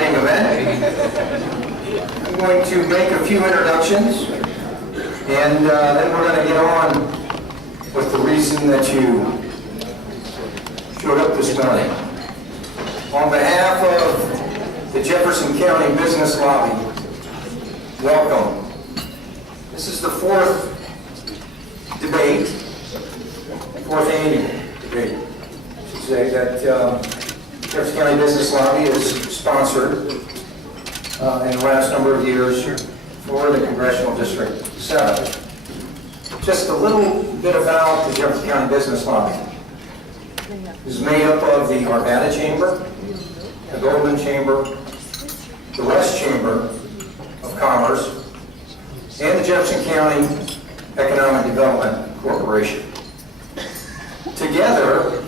exciting event. I'm going to make a few introductions, and then we're going to get on with the reason that you showed up this morning. On behalf of the Jefferson County Business Lobby, welcome. This is the fourth annual debate, I should say, that Jefferson County Business Lobby has sponsored in the last number of years for the Congressional District 7. Just a little bit about the Jefferson County Business Lobby. It is made up of the Arvada Chamber, the Golden Chamber, the West Chamber of Commerce, and the Jefferson County Economic Development Corporation. Together,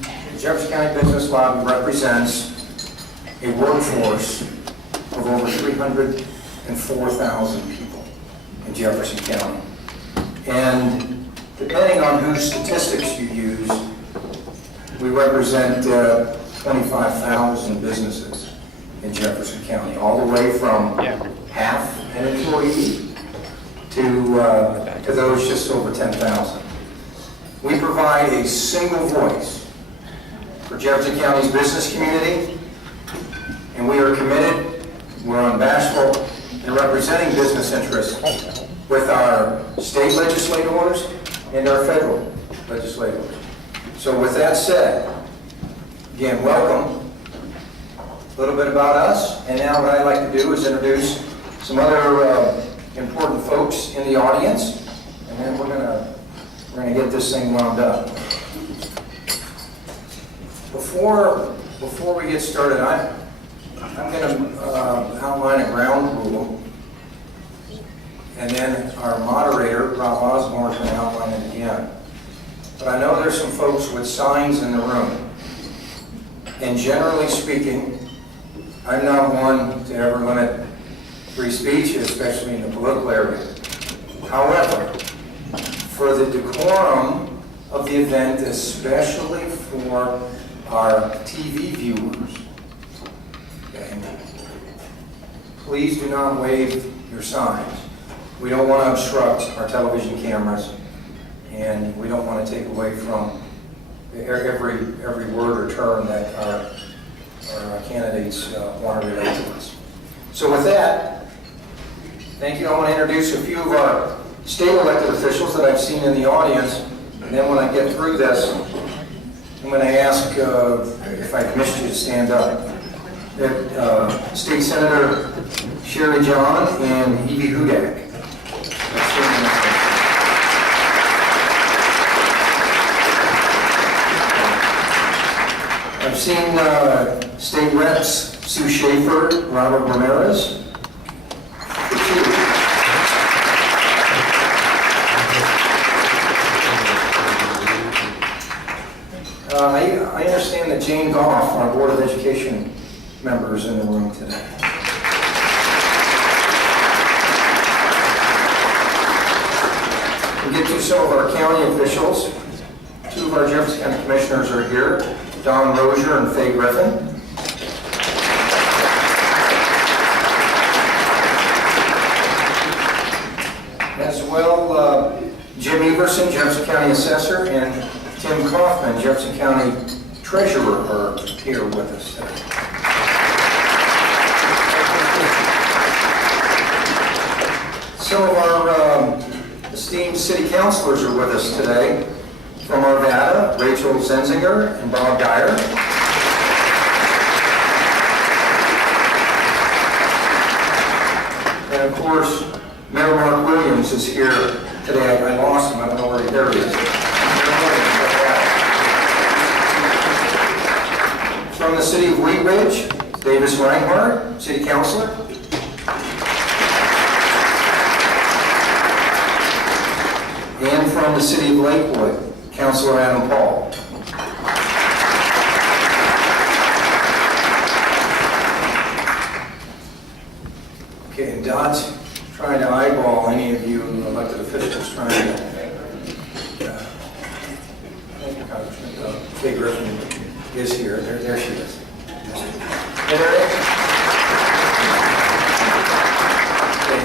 the Jefferson County Business Lobby represents a workforce of over 304,000 people in Jefferson County. And depending on whose statistics you use, we represent 25,000 businesses in Jefferson County, all the way from half an employee to those just over 10,000. We provide a single voice for Jefferson County's business community, and we are committed, we're unbashful in representing business interests with our state legislators and our federal legislators. So with that said, again, welcome. A little bit about us, and now what I'd like to do is introduce some other important folks in the audience, and then we're gonna get this thing wound up. Before we get started, I'm going to outline a ground rule, and then our moderator, Rob Osborne, is going to outline it again. But I know there's some folks with signs in the room, and generally speaking, I'm not one to ever limit free speech, especially in the political area. However, for the decorum of the event, especially for our TV viewers, okay, please do not wave your signs. We don't want to obstruct our television cameras, and we don't want to take away from every word or term that our candidates want to relate to us. So with that, thank you. I want to introduce a few of our state elected officials that I've seen in the audience, and then when I get through this, I'm going to ask if I've missed you to stand up. State Senator Sherry John and Evie Hudak. I've seen State Reps Sue Schaefer, Robert Ramirez. I understand that Jane Goff, our Board of Education member, is in the room today. We get to some of our county officials. Two of our Jefferson County commissioners are here, Don Rozier and Faye Griffin. As well, Jim Everson, Jefferson County Assessor, and Tim Kaufman, Jefferson County Treasurer, are here with us today. Some of our esteemed city councilors are with us today. From Arvada, Rachel Zenzinger and Bob Dyer. And of course, Mayor Mark Williams is here today. I lost him, I don't know where there he is. From the city of Wheat Ridge, Davis Reinhardt, City Councilor. And from the city of Lakewood, Councilor Adam Paul. Okay, and Dot's trying to eyeball any of you elected officials trying to Faye Griffin is here. There she is. Are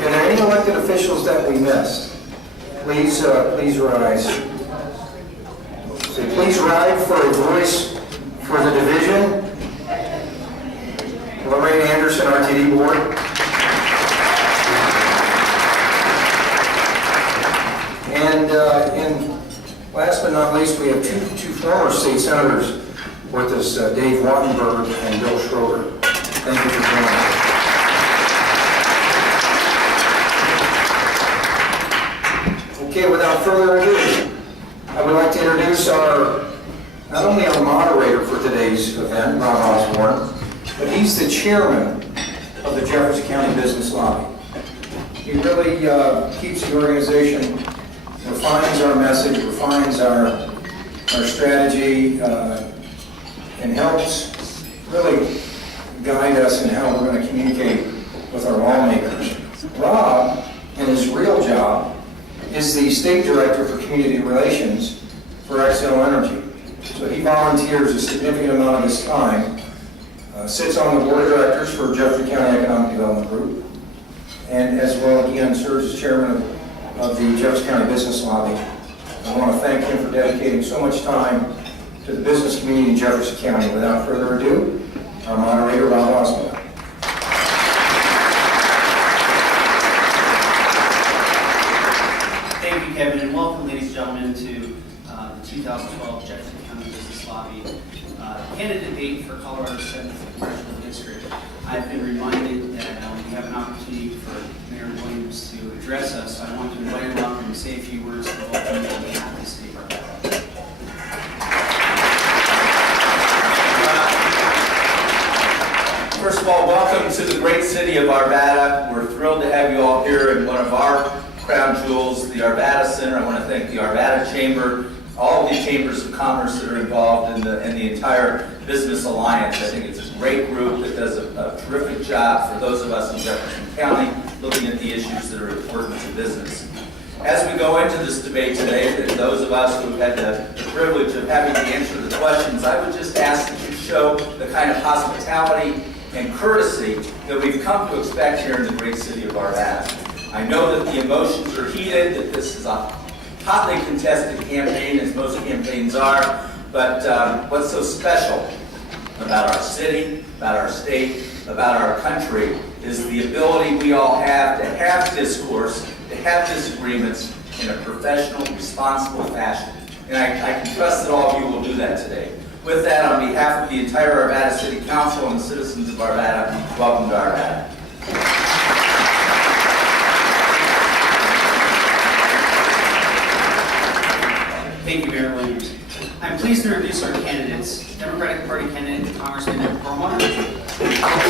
there any elected officials that we missed? Please rise. So please ride for a voice for the division. Lorraine Anderson, RTD Board. And last but not least, we have two former state senators with us, Dave Wattenberg and Bill Schroeder. Thank you for joining us. Okay, without further ado, I would like to introduce not only our moderator for today's event, Rob Osborne, but he's the chairman of the Jefferson County Business Lobby. He really keeps the organization, refines our message, refines our strategy, and helps really guide us in how we're going to communicate with our lawmakers. Rob, in his real job, is the State Director for Community Relations for Xcel Energy. So he volunteers a significant amount of his time, sits on the Board of Directors for Jefferson County Economic Development Group, and as well, again, serves as Chairman of the Jefferson County Business Lobby. I want to thank him for dedicating so much time to the business community in Jefferson County. Without further ado, our moderator, Rob Osborne. Thank you, Kevin, and welcome, ladies and gentlemen, to the 2012 Jefferson County Business Lobby candidate date for Colorado 7th Congressional District. I've been reminded that we have an opportunity for Mayor Williams to address us, so I want to invite him up and say a few words to welcome you on behalf of the city of Arvada. First of all, welcome to the great city of Arvada. We're thrilled to have you all here in one of our crown jewels, the Arvada Center. I want to thank the Arvada Chamber, all of the chambers of commerce that are involved in the entire Business Alliance. I think it's a great group that does a terrific job for those of us in Jefferson County looking at the issues that are important to business. As we go into this debate today, and those of us who have had the privilege of having to answer the questions, I would just ask that you show the kind of hospitality and courtesy that we've come to expect here in the great city of Arvada. I know that the emotions are heated, that this is a hotly contested campaign, as most campaigns are, but what's so special about our city, about our state, about our country is the ability we all have to have discourse, to have disagreements in a professional, responsible fashion. And I can trust that all of you will do that today. With that, on behalf of the entire Arvada City Council and the citizens of Arvada, welcome to Arvada. Thank you, Mayor Williams. I'm pleased to introduce our candidates. Democratic Party candidate, Congressman Arvada.